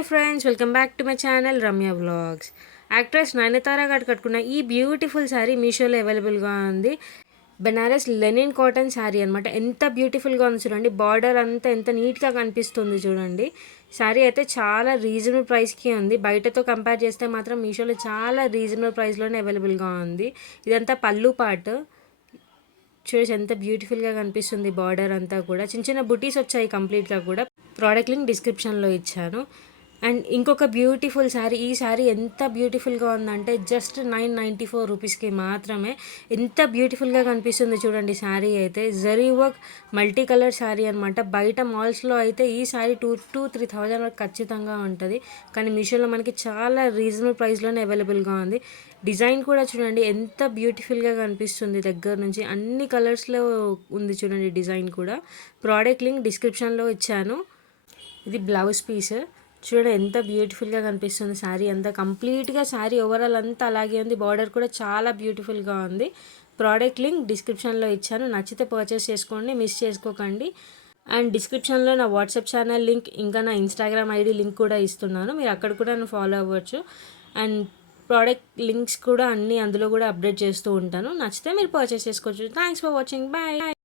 Hello friends, welcome back to my channel Ramya vlogs. Actress Nayanthara గారు కట్టుకున్న ఈ బ్యూటిఫుల్ శారీ మీషోలో అవైలబుల్గా ఉంది. బెనారస్ లెనిన్ కాటన్ శారీ అనమాట. ఎంత బ్యూటిఫుల్గా ఉంది చూడండి. బార్డర్ అంతా ఎంత నీట్గా కనిపిస్తుంది చూడండి. శారీ అయితే చాలా రీజనబుల్ ప్రైస్కి ఉంది. బయటతో కంపేర్ చేస్తే మాత్రం మీషోలో చాలా రీజనబుల్ ప్రైస్లోనే అవైలబుల్గా ఉంది. ఇదంతా పళ్ళు పార్ట్ చూసి ఎంత బ్యూటిఫుల్గా కనిపిస్తుంది. బార్డర్ అంతా కూడా చిన్న చిన్న బుటీస్ వచ్చాయి కంప్లీట్గా కూడా. ప్రోడక్ట్ లింక్ డిస్క్రిప్షన్లో ఇచ్చాను. అండ్ ఇంకొక బ్యూటిఫుల్ శారీ, ఈ శారీ ఎంత బ్యూటిఫుల్గా ఉందంటే జస్ట్ 994 రూపీస్కి మాత్రమే. ఎంత బ్యూటిఫుల్గా కనిపిస్తుంది చూడండి. శారీ అయితే zari work multi colour sari అనమాట. బయట మాల్స్లో అయితే ఈ శారీ 2,000-3,000 వరకు ఖచ్చితంగా ఉంటుంది. కానీ మీషోలో మనకి చాలా రీజనబుల్ ప్రైస్లోనే అవైలబుల్గా ఉంది. డిజైన్ కూడా చూడండి ఎంత బ్యూటిఫుల్గా కనిపిస్తుంది. దగ్గర నుంచి అన్ని కలర్స్లో ఉంది చూడండి డిజైన్ కూడా. ప్రోడక్ట్ లింక్ డిస్క్రిప్షన్లో ఇచ్చాను. ఇది బ్లౌజ్ పీస్ చూడండి ఎంత బ్యూటిఫుల్గా కనిపిస్తుంది. శారీ అంతా కంప్లీట్గా శారీ ఓవరాల్ అంతా అలాగే ఉంది. బార్డర్ కూడా చాలా బ్యూటిఫుల్గా ఉంది. ప్రోడక్ట్ లింక్ డిస్క్రిప్షన్లో ఇచ్చాను. నచ్చితే పర్చేస్ చేసుకోండి, మిస్ చేసుకోకండి. అండ్ డిస్క్రిప్షన్లో నా వాట్సాప్ ఛానల్ లింక్, ఇంకా నా ఇన్స్టాగ్రామ్ ఐడి లింక్ కూడా ఇస్తున్నాను. మీరు అక్కడ కూడా నన్ను ఫాలో అవ్వచ్చు. అండ్ ప్రోడక్ట్ లింక్స్ కూడా అన్నీ అందులో కూడా అప్డేట్ చేస్తూ ఉంటాను. నచ్చితే మీరు పర్చేస్ చేసుకోవచ్చు. Thanks for watching. బాయ్.